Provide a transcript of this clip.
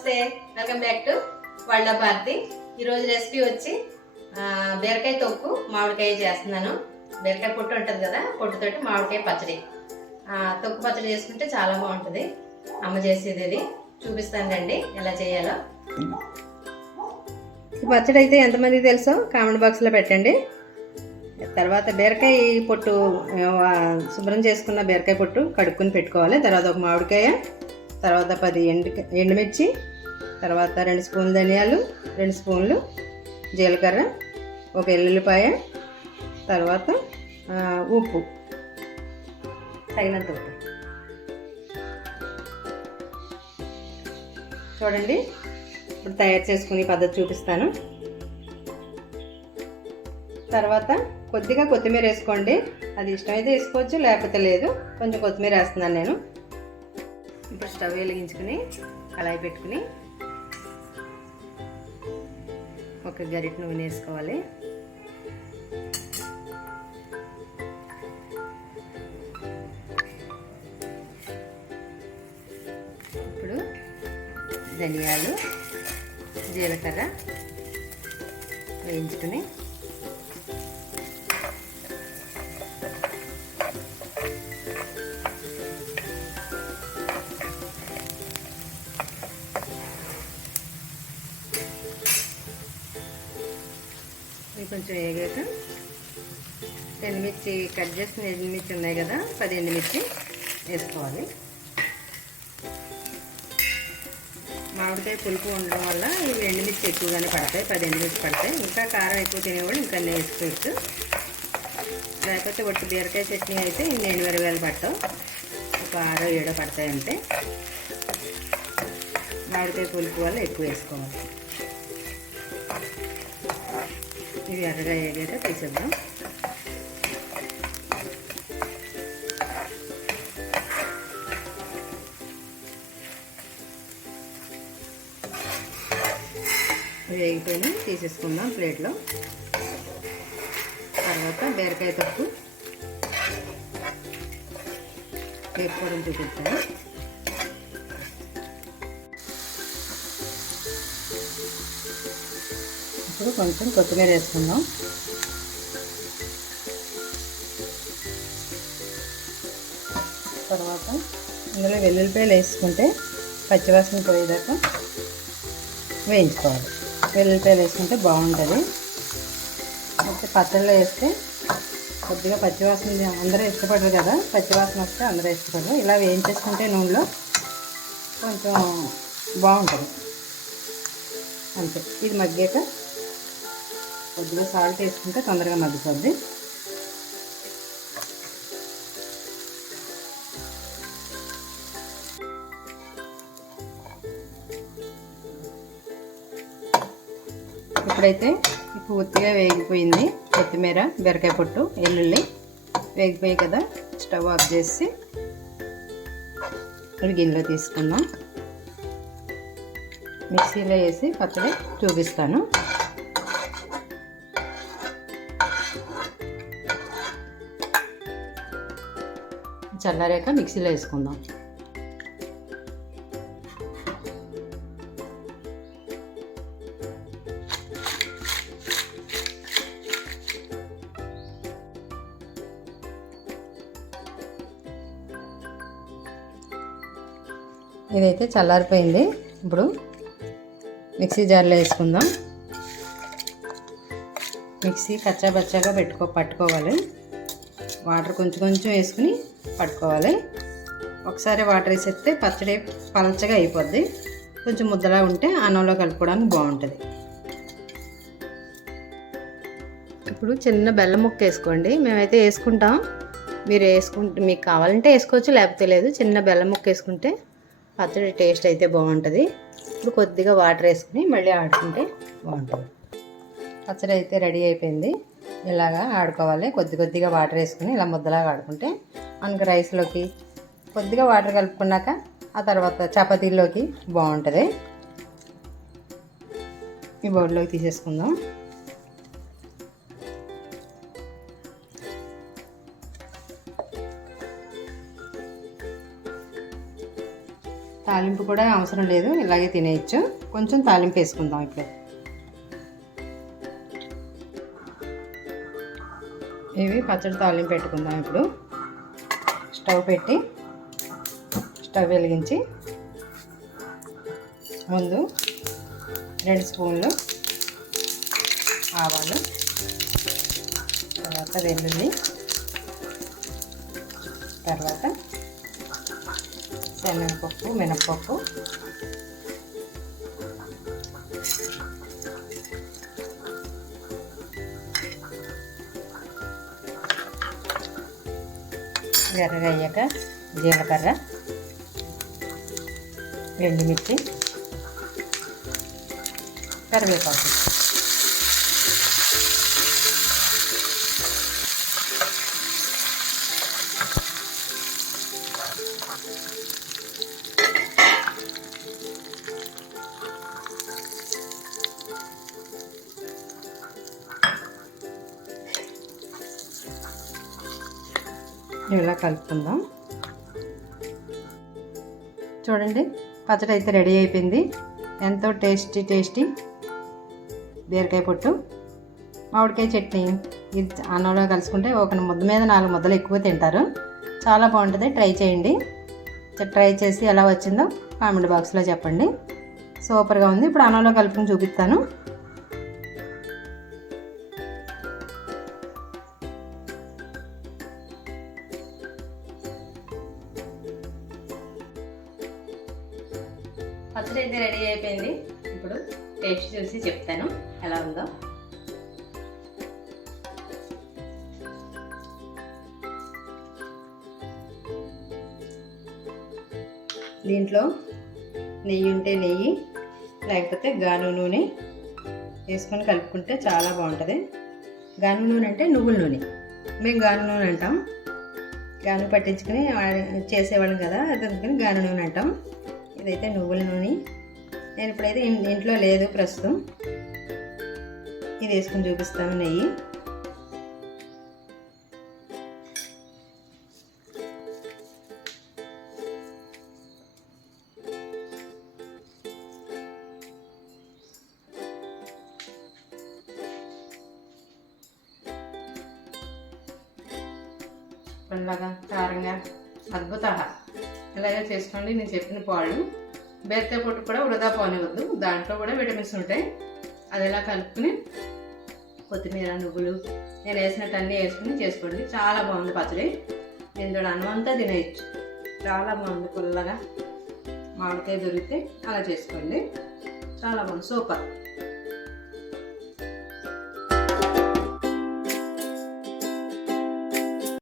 నమస్తే. Welcome back to వాళ్ళ భారతి ఈరోజు రెసిపీ వచ్చి బీరకాయ తొక్కు మామిడికాయ చేస్తున్నాను. బీరకాయ పొట్టు ఉంటుంది కదా పొట్టుతోటి మామిడికాయ పచ్చడి. తొక్కు పచ్చడి చేసుకుంటే చాలా బాగుంటుంది. అమ్మ చేసేది ఇది. చూపిస్తాను రండి ఎలా చేయాలో. పచ్చడి అయితే ఎంతమందికి తెలుసో కామెంట్ బాక్స్లో పెట్టండి. తర్వాత బీరకాయ పొట్టు శుభ్రం చేసుకున్న బీరకాయ పొట్టు కడుక్కుని పెట్టుకోవాలి. తర్వాత ఒక మామిడికాయ తర్వాత పది ఎండు ఎండుమిర్చి తర్వాత రెండు స్పూన్లు ధనియాలు రెండు స్పూన్లు జీలకర్ర ఒక ఎల్లుల్లిపాయ తర్వాత ఉప్పు. తగినంత ఉప్పు. చూడండి ఇప్పుడు తయారు చేసుకునే పద్ధతి చూపిస్తాను. తర్వాత కొద్దిగా కొత్తిమీర వేసుకోండి. అది ఇష్టమైతే వేసుకోవచ్చు లేకపోతే లేదు. కొంచెం కొత్తిమీర వేస్తున్నాను నేను. ఇప్పుడు స్టవ్ వెలిగించుకుని కళాయి పెట్టుకుని ఒక గరిట నూనె వేసుకోవాలి. ఇప్పుడు ధనియాలు జీలకర్ర వేయించుకుని కొంచెం వేగాక ఎండుమిర్చి కట్ చేసిన ఎండుమిర్చి ఉన్నాయి కదా పది ఎండుమిర్చి వేసుకోవాలి. మామిడికాయ పులుపు ఉండడం వల్ల ఇవి ఎండుమిర్చి ఎక్కువగానే పడతాయి పది ఎండుమిర్చి పడతాయి. ఇంకా కారం ఎక్కువ తినేవాళ్ళు ఇంకా వేసుకోవచ్చు. లేకపోతే ఒట్టి బీరకాయ చట్నీ అయితే ఇన్ని ఎనిమిది వేలు పడతావు ఒక ఆరో ఏడో పడతాయి మామిడికాయ పులుపు వల్ల ఎక్కువ వేసుకోవాలి. ఇవి ఎర్రగా వేగాక తీసేద్దాం. వేగిపోయిన తీసేసుకుందాం ప్లేట్లో. తర్వాత బీరకాయ తప్పు వేపుకోవడం చూపిస్తాను. ఇప్పుడు కొంచెం కొత్తిమీర వేసుకుందాం. తర్వాత ఇందులో వెల్లుల్లిపాయలు వేసుకుంటే పచ్చివాసన పోయేదాకా వేయించుకోవాలి. వెల్లుల్లిపాయలు వేసుకుంటే బాగుంటుంది. అయితే పచ్చళ్ళలో వేస్తే కొద్దిగా పచ్చివాసన అందరూ ఇష్టపడరు కదా పచ్చివాసన వస్తే అందరూ ఇష్టపడరు. ఇలా వేయించేసుకుంటే నూనెలో కొంచెం బాగుంటుంది. అంతే. ఇది మగ్గాక కొద్దిగా సాల్ట్ వేసుకుంటే తొందరగా మగ్గిపోద్ది ఇప్పుడైతే పూర్తిగా వేగిపోయింది కొత్తిమీర బీరకాయ పొట్టు ఎల్లుల్లి వేగిపోయాయి కదా స్టవ్ ఆఫ్ చేసి ఇప్పుడు గిన్నెలో తీసుకుందాం. మిక్సీలో వేసి పచ్చడి చూపిస్తాను. చల్లారాక మిక్సీలో వేసుకుందాం. ఇదైతే చల్లారిపోయింది. ఇప్పుడు మిక్సీ జార్లో వేసుకుందాం. మిక్సీ కచ్చా బచ్చాగా పెట్టుకో పట్టుకోవాలి. వాటర్ కొంచెం కొంచెం వేసుకుని పట్టుకోవాలి. ఒకసారి వాటర్ వేసేస్తే పచ్చడి పలచగా అయిపోద్ది. కొంచెం ముద్దలా ఉంటే అన్నంలో కలుపుకోవడానికి బాగుంటుంది. ఇప్పుడు చిన్న బెల్లం ముక్క వేసుకోండి. మేమైతే వేసుకుంటాం. మీరు వేసుకుంటే మీకు కావాలంటే వేసుకోవచ్చు లేకపోతే లేదు. చిన్న బెల్లం ముక్క వేసుకుంటే పచ్చడి టేస్ట్ అయితే బాగుంటుంది. ఇప్పుడు కొద్దిగా వాటర్ వేసుకుని మళ్ళీ ఆడుకుంటే బాగుంటుంది. పచ్చడి అయితే రెడీ అయిపోయింది. ఇలాగా ఆడుకోవాలి. కొద్ది కొద్దిగా వాటర్ వేసుకుని ఇలా ముద్దలాగా ఆడుకుంటే మనకి రైస్లోకి కొద్దిగా వాటర్ కలుపుకున్నాక ఆ తర్వాత చపాతీల్లోకి బాగుంటుంది. ఈ బౌల్లోకి తీసేసుకుందాం. తాలింపు కూడా అవసరం లేదు. ఇలాగే తినేయచ్చు. కొంచెం తాలింపు వేసుకుందాం ఇప్పుడు. ఇవి పచ్చడి తాలింపు పెట్టుకుందాం ఇప్పుడు. స్టవ్ పెట్టి స్టవ్ వెలిగించి ముందు రెండు స్పూన్లు ఆవాలు తర్వాత వెల్లుల్లి తర్వాత శనగపప్పు మినప్పప్పు ఎర్రగా అయ్యాక జీలకర్ర ఎండుమిర్చి కరివేపాకు. ఇలా కలుపుకుందాం. చూడండి పచ్చడి అయితే రెడీ అయిపోయింది. ఎంతో టేస్టీ టేస్టీ బీరకాయ పొట్టు మామిడికాయ చట్నీ. ఇది అన్నంలో కలుసుకుంటే ఒక ముద్ద మీద నాలుగు ముద్దలు ఎక్కువ తింటారు. చాలా బాగుంటుంది. ట్రై చేయండి. ట్రై చేసి ఎలా వచ్చిందో కామెంట్ బాక్స్లో చెప్పండి. సూపర్గా ఉంది. ఇప్పుడు అన్నంలో కలుపుకొని చూపిస్తాను. పచ్చడి అయితే రెడీ అయిపోయింది. ఇప్పుడు టేస్ట్ చూసి చెప్తాను. ఎలా ఉందో. దీంట్లో నెయ్యి ఉంటే నెయ్యి లేకపోతే గాను నూనె వేసుకొని కలుపుకుంటే చాలా బాగుంటుంది. గాను నూనె అంటే నువ్వుల నూనె. మేము గాను నూనె అంటాం. గాను పట్టించుకుని చేసేవాళ్ళం కదా అది అందుకని గాను నూనె అంటాం. ఇదైతే నువ్వుల నూనె. నేను ఇప్పుడైతే ఇంట్లో లేదు ప్రస్తుతం. ఇది వేసుకుని చూపిస్తాను నెయ్యి పుల్లగా కారంగా అద్భుత ఇలాగే చేసుకోండి నేను చెప్పిన పాళ్ళు బీరకాయ పొట్టు కూడా వృధా పోనివద్దు దాంట్లో కూడా విటమిన్స్ ఉంటాయి. అది ఎలా కలుపుకుని కొత్తిమీర నువ్వులు నేను వేసినట్టు అన్నీ వేసుకుని చేసుకోండి. చాలా బాగుంది పచ్చడి. నేను అన్నం అన్నమంతా తినేయచ్చు. చాలా బాగుంది పుల్లగా మామిడికాయ దొరికితే అలా చేసుకోండి. చాలా బాగుంది సూపర్.